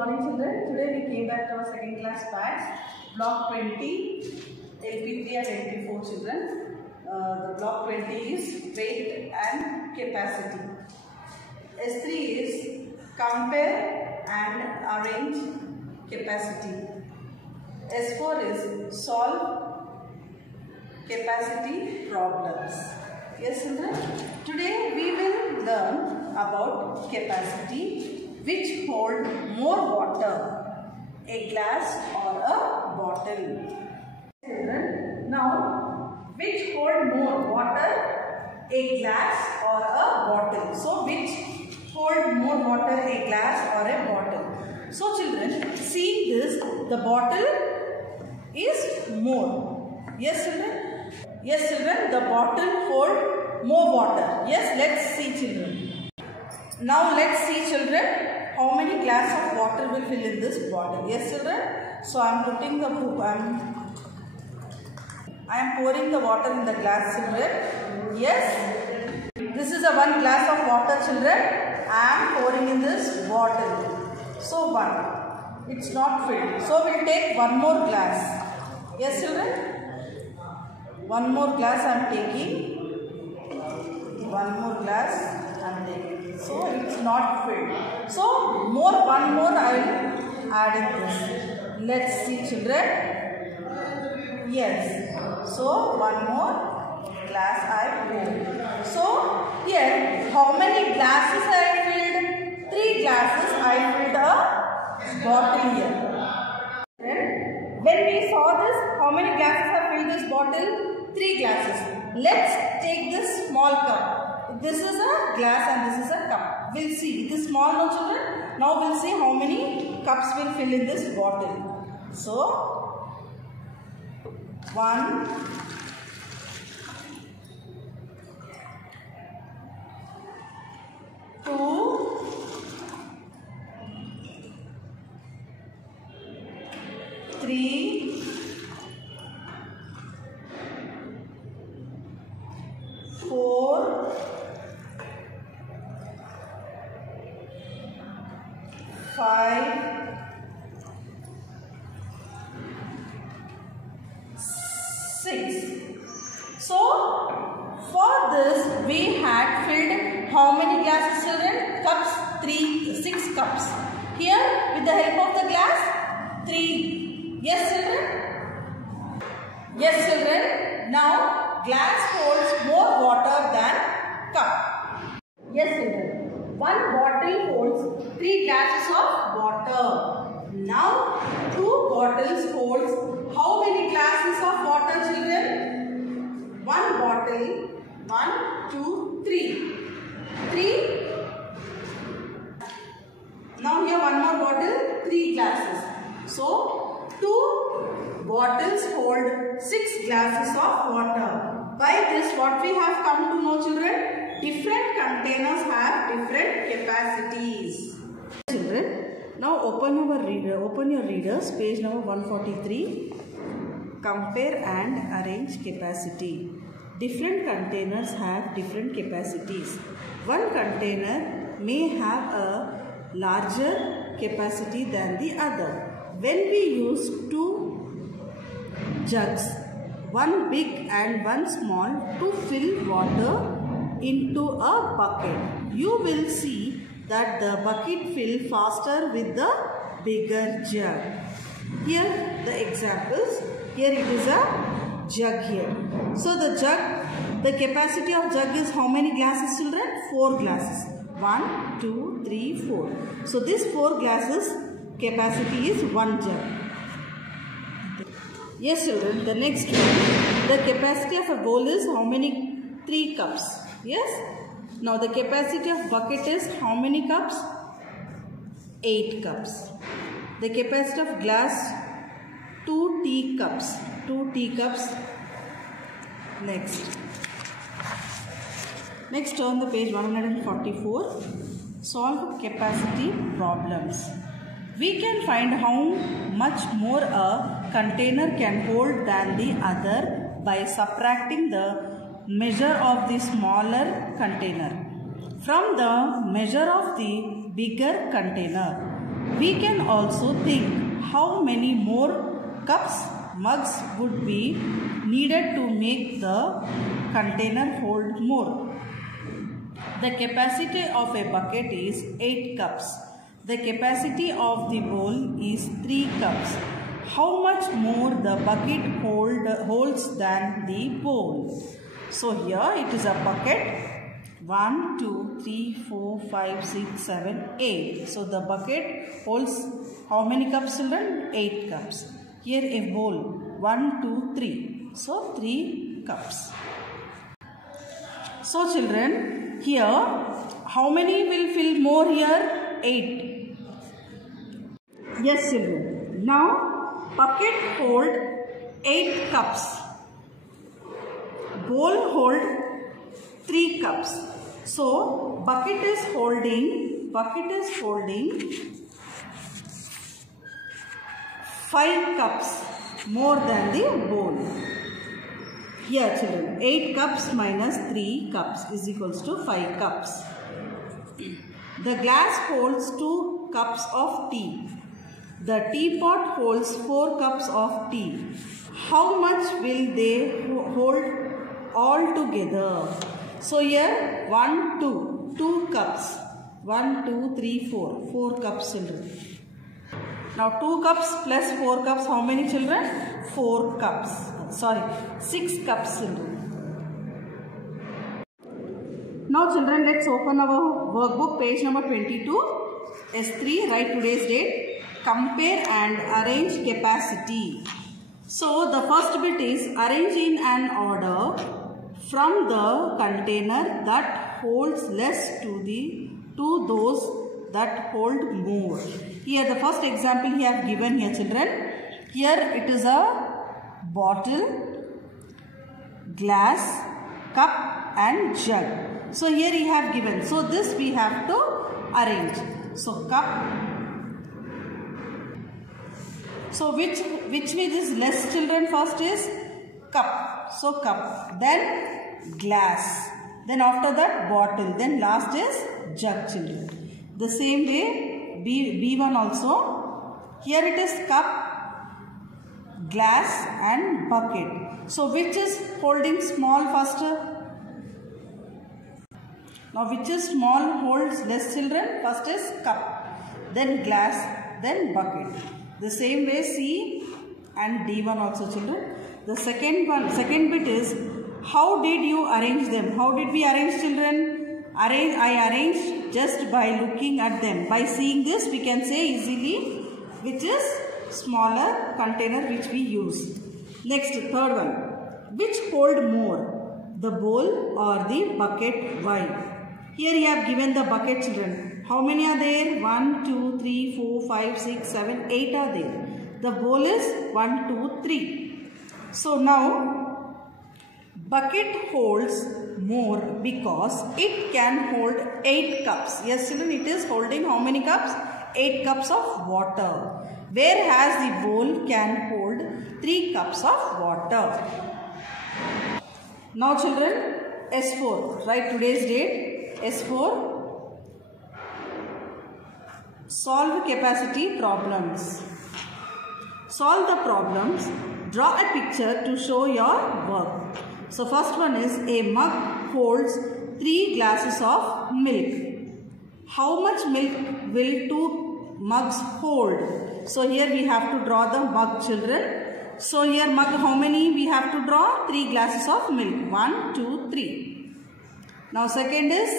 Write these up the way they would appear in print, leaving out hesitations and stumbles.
morning children. Today we came back to our second class maths, block 20, LP3 and LP4 children. The block 20 is weight and capacity. S3 is compare and arrange capacity. S4 is solve capacity problems. Yes children. Today we will learn about capacity which hold more water, a glass or a bottle. Children, now which hold more water, a glass or a bottle. So which hold more water, a glass or a bottle. So children, see this, the bottle is more. Yes children? Yes children, the bottle hold more water. Yes, let's see children. Now let's see children how many glass of water will fill in this bottle. Yes children. So I am putting the I am pouring the water in the glass children. Yes. This is a one glass of water children. I am pouring in this bottle. So one. It's not filled. So we'll take one more glass. Yes children. One more glass I am taking. One more glass I am taking. So it's not filled. So one more I will add in this. Let's see children. Yes. So one more glass I pour. So here how many glasses I filled? 3 glasses I filled a bottle here. When we saw this, how many glasses I filled this bottle? 3 glasses. Let's take this small cup. This is a glass and this is a cup. We'll see. It is small now children. Now we'll see how many cups will fill in this bottle. So, 1, 2, 3, 4, 5, 6. So, for this we had filled how many glasses children? Cups, 6 cups. Here with the help of the glass, 3. Yes children? Yes children. Now glass holds more water than cup. Yes children. One bottle holds 3 glasses of water. Now 2 bottles holds how many glasses of water children? 1 bottle, 1, 2, 3. 3. Now here one more bottle, 3 glasses. So 2 bottles hold 6 glasses of water. By this what we have come to know children? Different containers have different capacities. Children, now open your readers, page number 143. Compare and arrange capacity. Different containers have different capacities. One container may have a larger capacity than the other. When we use 2 jugs, one big and one small, to fill water into a bucket, you will see that the bucket fills faster with the bigger jug. Here the examples. Here it is a jug here. So the jug, the capacity of jug is how many glasses children? 4 glasses. 1, 2, 3, 4. So this 4 glasses capacity is 1 jug. Yes children, the next one. The capacity of a bowl is how many? 3 cups. Yes. Now the capacity of bucket is how many cups? 8 cups. The capacity of glass, 2 teacups. 2 teacups. Next turn the page 144. Solve capacity problems. We can find how much more a container can hold than the other by subtracting the measure of the smaller container from the measure of the bigger container. We can also think how many more cups, mugs would be needed to make the container hold more. The capacity of a bucket is 8 cups. The capacity of the bowl is 3 cups. How much more the bucket holds than the bowl? So here it is a bucket. 1, 2, 3, 4, 5, 6, 7, 8. So the bucket holds how many cups, children? 8 cups. Here a bowl. 1, 2, 3. So 3 cups. So children, here how many will fill more here? 8. Yes children. Now bucket hold 8 cups. Bowl hold 3 cups. So bucket is holding 5 cups more than the bowl. Here children, 8 cups minus 3 cups is equals to 5 cups. The glass holds 2 cups of tea. The teapot holds 4 cups of tea. How much will they hold all together? So here 1, 2 cups. 1, 2, 3, 4. 4 cups children. Now 2 cups plus 4 cups, how many children? 4 cups. Sorry, 6 cups children. Now children, let's open our workbook, page number 22. S3, write today's date. Compare and arrange capacity. So the first bit is arrange in an order from the container that holds less to those that hold more. Here the first example he have given here children. Here it is a bottle, glass, cup and jug. So here he have given. So this we have to arrange. So cup. So which is less children? First is cup. So cup. Then glass. Then after that bottle. Then last is jug children. The same way B1 also. Here it is cup, glass and bucket. So which is holding small first? Now which is small holds less children? First is cup, then glass, then bucket. The same way C and D1 also children. The second bit is how did you arrange them? How did we arrange children? I arranged just by looking at them. By seeing this we can say easily which is smaller container which we use. Next, third one. Which hold more? The bowl or the bucket? Why? Here you have given the bucket children. How many are there? 1, 2, 3, 4, 5, 6, 7, 8 are there. The bowl is 1, 2, 3. So now bucket holds more because it can hold 8 cups. Yes children, it is holding how many cups? 8 cups of water. Whereas the bowl can hold 3 cups of water. Now children, S4. Write today's date. S4. Solve capacity problems. Solve the problems. Draw a picture to show your work. So first one is a mug holds 3 glasses of milk. How much milk will 2 mugs hold? So here we have to draw the mug children. So here mug how many we have to draw? 3 glasses of milk. 1, 2, 3. Now second is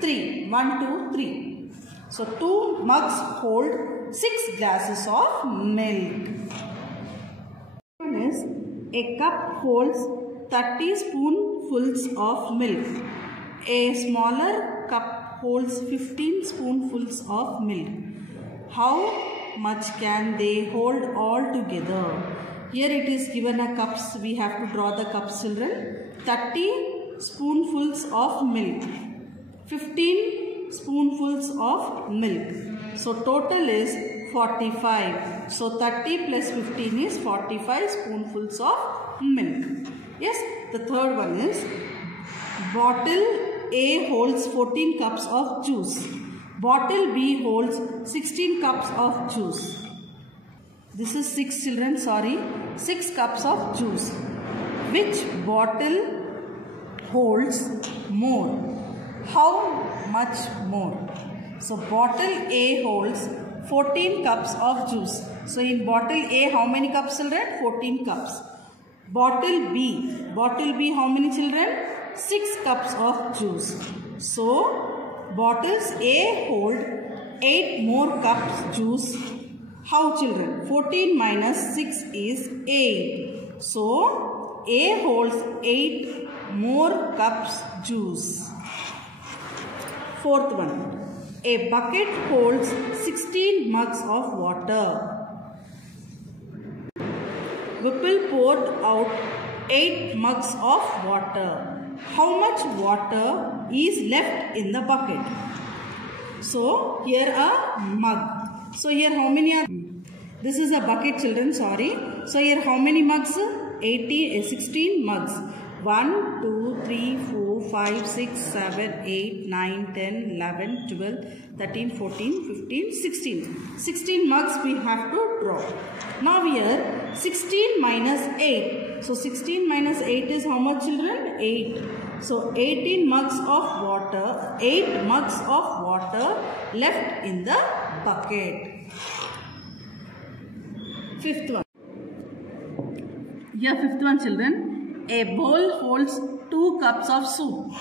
3. 1, 2, 3. So 2 mugs hold 6 glasses of milk. One is a cup holds 30 spoonfuls of milk. A smaller cup holds 15 spoonfuls of milk. How much can they hold all together? Here it is given a cups. We have to draw the cups children. 30 spoonfuls of milk. 15 spoonfuls of milk. So total is 45. So 30 plus 15 is 45 spoonfuls of milk. Yes, the third one is bottle A holds 14 cups of juice. Bottle B holds 16 cups of juice. This is 6 children, 6 cups of juice. Which bottle holds more? How much more? So bottle A holds 14 cups of juice. So in bottle A, how many cups, children? 14 cups. Bottle B how many, children? 6 cups of juice. So bottles A hold 8 more cups juice. How, children? 14 minus 6 is 8. So A holds 8 more cups juice. Fourth one. A bucket holds 16 mugs of water. Whipple poured out 8 mugs of water. How much water is left in the bucket? So here a mug. So here how many are? This is a bucket, children, So here how many mugs? 16 mugs. 1, 2, 3, 4, 5, 6, 7, 8, 9, 10, 11, 12, 13, 14, 15, 16. 16 mugs we have to draw. Now here 16 minus 8. So 16 minus 8 is how much, children? 8. So 18 mugs of water, 8 mugs of water left in the bucket. Fifth one. Here fifth one, children. A bowl holds 2 cups of soup.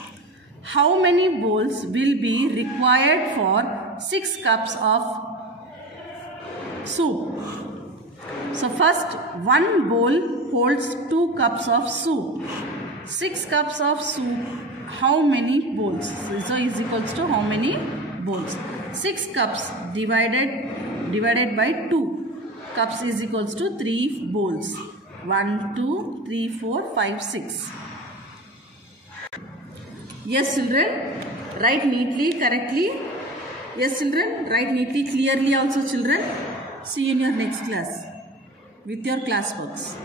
How many bowls will be required for 6 cups of soup? So first, one bowl holds 2 cups of soup. 6 cups of soup, how many bowls? So is equals to how many bowls? 6 cups divided by 2 cups is equals to 3 bowls. 1, 2, 3, 4, 5, 6. Yes, children. Write neatly, correctly. Yes, children. Write neatly, clearly also, children. See you in your next class with your class works.